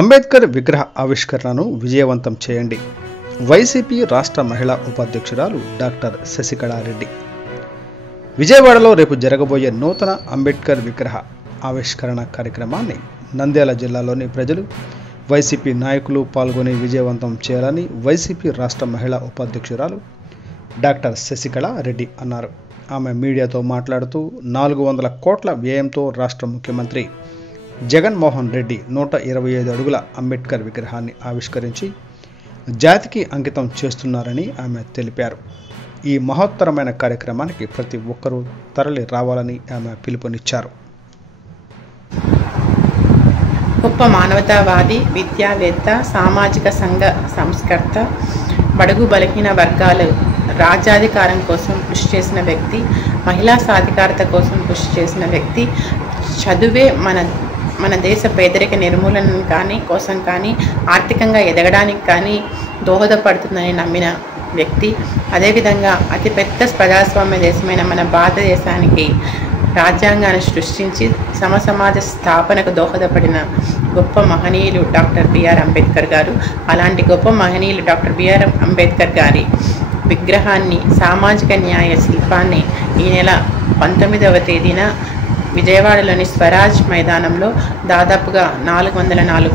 అంబేద్కర్ విగ్రహ ఆవిష్కరణను విజయవంతం చేయండి. వైసీపీ రాష్ట్ర మహిళా ఉపాధ్యక్షురాలు డాక్టర్ శశికళారెడ్డి. విజయవాడలో రేపు జరగబోయే నూతన అంబేద్కర్ విగ్రహ ఆవిష్కరణ కార్యక్రమాన్ని నంద్యాల జిల్లాలోని ప్రజలు, వైసీపీ నాయకులు పాల్గొని విజయవంతం చేయాలని వైసీపీ రాష్ట్ర మహిళా ఉపాధ్యక్షురాలు డాక్టర్ శశికళారెడ్డి అన్నారు. ఆమె మీడియాతో మాట్లాడుతూ 400 కోట్ల వ్యయంతో రాష్ట్ర ముఖ్యమంత్రి జగన్మోహన్ రెడ్డి 125 అడుగుల అంబేద్కర్ విగ్రహాన్ని ఆవిష్కరించి జాతికి అంకితం చేస్తున్నారని ఆమె తెలిపారు. ఈ మహోత్తరమైన కార్యక్రమానికి ప్రతి ఒక్కరూ తరలి రావాలని ఆమె పిలుపునిచ్చారు. గొప్ప మానవతావాది, విద్యావేత్త, సామాజిక సంఘ సంస్కర్త, బడుగు బలహీన వర్గాలు రాజ్యాధికారం కోసం కృషి చేసిన వ్యక్తి, మహిళా సాధికారత కోసం కృషి చేసిన వ్యక్తి, చదువే మన దేశ పేదరిక నిర్మూలన కోసం కానీ ఆర్థికంగా ఎదగడానికి కానీ దోహదపడుతుందని నమ్మిన వ్యక్తి. అదేవిధంగా అతిపెద్ద ప్రజాస్వామ్య దేశమైన మన భారతదేశానికి రాజ్యాంగాన్ని సృష్టించి సమసమాజ స్థాపనకు దోహదపడిన గొప్ప మహనీయులు డాక్టర్ బిఆర్ అంబేద్కర్ గారు. అలాంటి గొప్ప మహనీయులు డాక్టర్ బిఆర్ అంబేద్కర్ గారి విగ్రహాన్ని, సామాజిక న్యాయ శిల్పాన్ని ఈ నెల 19వ తేదీన విజయవాడలోని స్వరాజ్ మైదానంలో దాదాపుగా 404